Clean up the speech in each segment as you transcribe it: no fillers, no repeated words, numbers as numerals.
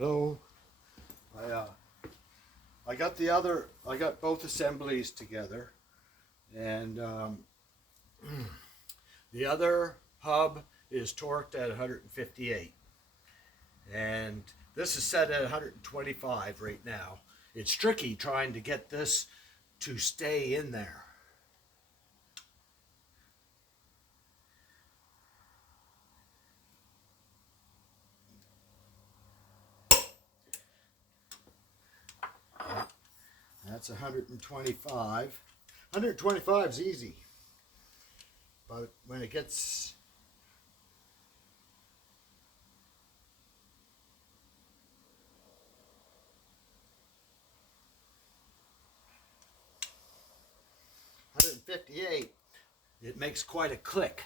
Hello. I got both assemblies together, and the other hub is torqued at 158, and this is set at 125 right now. It's tricky trying to get this to stay in there. That's 125. 125 is easy, but when it gets $158, it makes quite a click.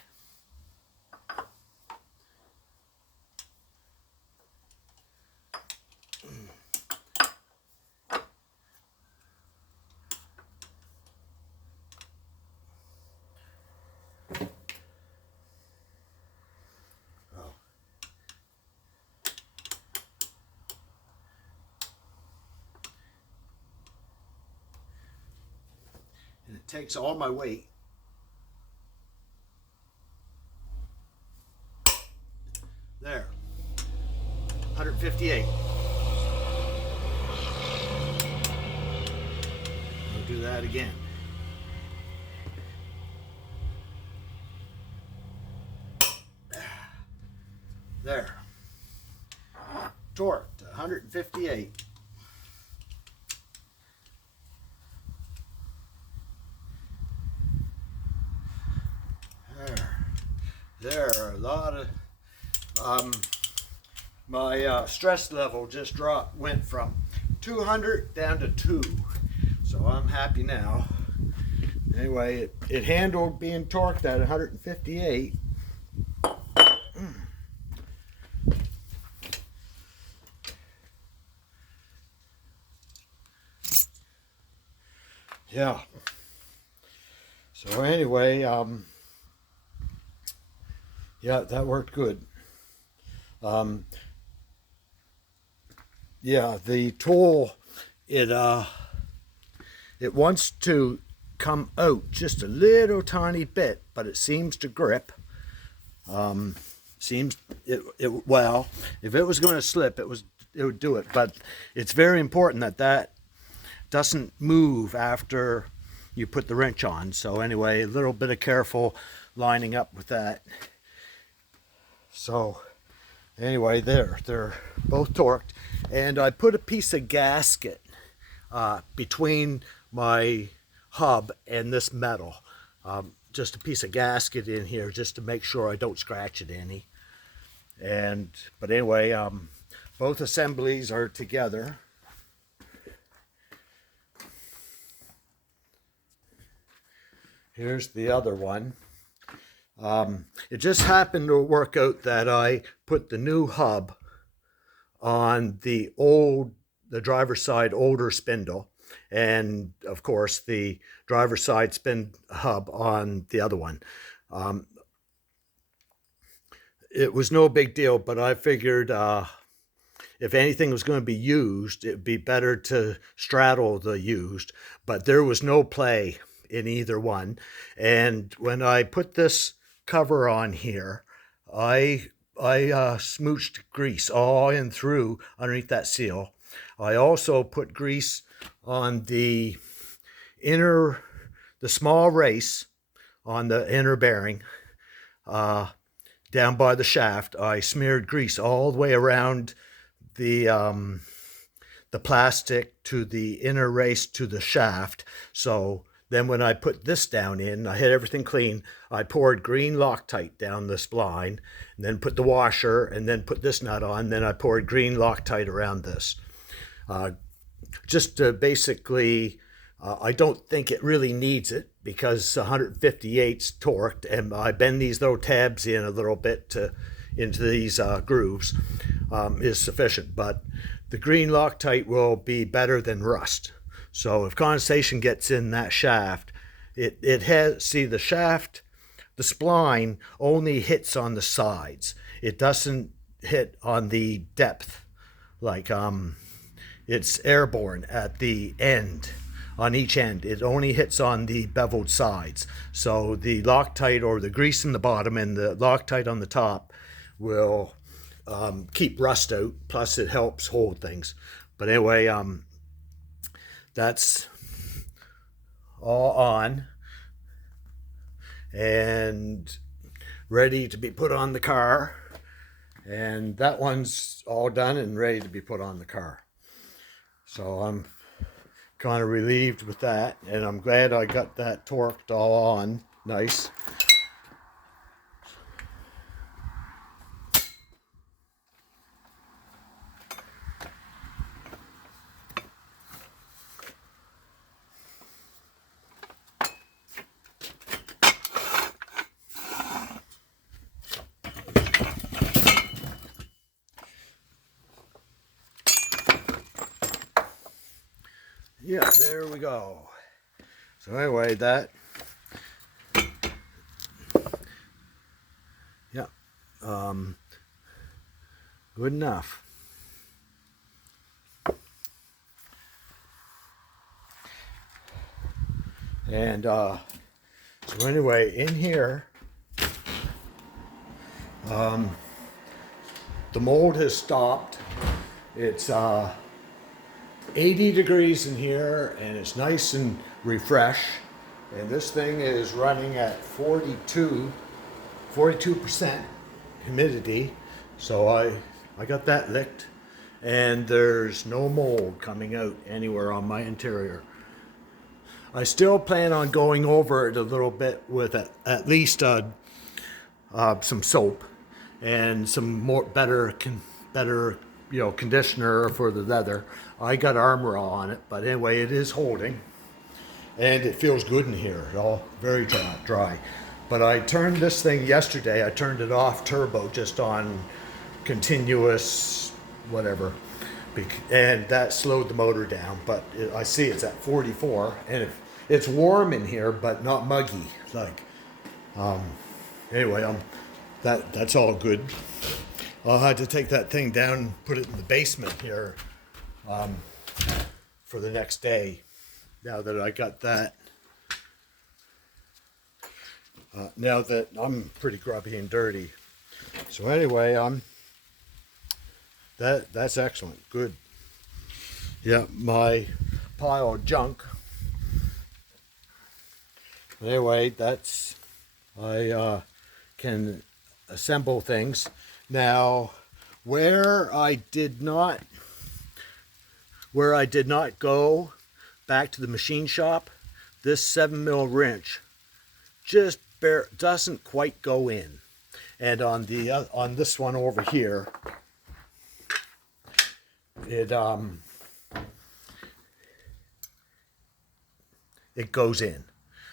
And it takes all my weight. There, 158. I'll do that again. There, torqued 158. There are a lot of my stress level just went from 200 down to 2, so I'm happy now. Anyway, it handled being torqued at 158. Yeah. So anyway, yeah, that worked good. Yeah, the tool, it wants to come out just a little tiny bit, but it seems to grip. Well, if it was going to slip, it would do it. But it's very important that doesn't move after you put the wrench on. So anyway, a little bit of careful lining up with that. So anyway, they're both torqued, and I put a piece of gasket between my hub and this metal. Just a piece of gasket in here just to make sure I don't scratch it any. But anyway, both assemblies are together. Here's the other one. It just happened to work out that I put the new hub on the driver's side older spindle, and of course the driver's side spin hub on the other one. It was no big deal, but I figured if anything was going to be used, it'd be better to straddle the used, but there was no play in either one. And when I put this cover on here, I smooched grease all in through underneath that seal. I also put grease on the small race on the inner bearing down by the shaft. I smeared grease all the way around the plastic to the inner race to the shaft. So then when I put this down in, I had everything clean. I poured green Loctite down this line, and then put the washer, and then put this nut on. Then I poured green Loctite around this. Just to basically, I don't think it really needs it because 158's torqued, and I bend these little tabs in a little bit into these grooves is sufficient. But the green Loctite will be better than rust. So if condensation gets in that shaft, it has, see, the shaft, the spline only hits on the sides. It doesn't hit on the depth like it's airborne at the end. On each end, it only hits on the beveled sides. So the Loctite, or the grease in the bottom and the Loctite on the top, will keep rust out. Plus, it helps hold things. But anyway, that's all on and ready to be put on the car. And that one's all done and ready to be put on the car. So I'm kind of relieved with that, and I'm glad I got that torqued all on nice. Yeah, there we go. So anyway, that, yeah, good enough. And so anyway, in here, the mold has stopped. It's 80 degrees in here, and it's nice and refresh. And this thing is running at 42% humidity. So I got that licked, and there's no mold coming out anywhere on my interior. I still plan on going over it a little bit with at least some soap and some more better conditioner for the leather. I got Armor All on it, but anyway, it is holding, and it feels good in here. All very dry. But I turned this thing yesterday. I turned it off turbo, just on continuous whatever, and that slowed the motor down. But I see it's at 44, and it's warm in here, but not muggy. Like, anyway, that's all good. I'll have to take that thing down and put it in the basement here for the next day, now that I got that. Now that I'm pretty grubby and dirty. So anyway, that's excellent. Good. Yeah, my pile of junk. Anyway, that's, I can assemble things. Now, where I did not go back to the machine shop, this 7mm wrench just doesn't quite go in. And on this one over here, it goes in.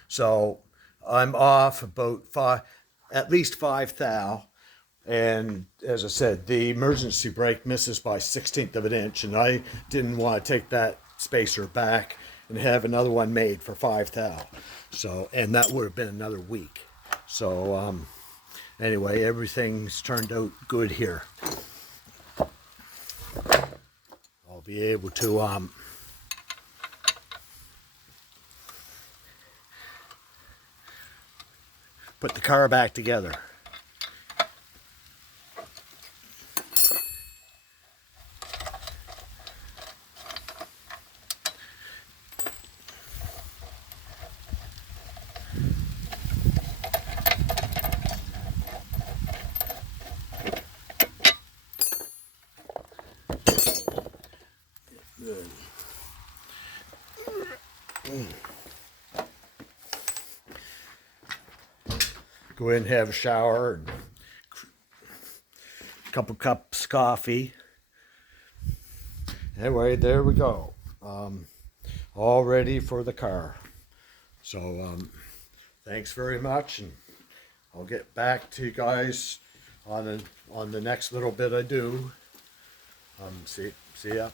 So I'm off about at least 5 thou. And as I said, the emergency brake misses by 1/16 of an inch, and I didn't want to take that spacer back and have another one made for 5 thou. So, and that would have been another week. So anyway, everything's turned out good here. I'll be able to put the car back together. Go in and have a shower and a couple cups of coffee. Anyway, there we go. All ready for the car. So thanks very much, and I'll get back to you guys on the next little bit I do. See ya.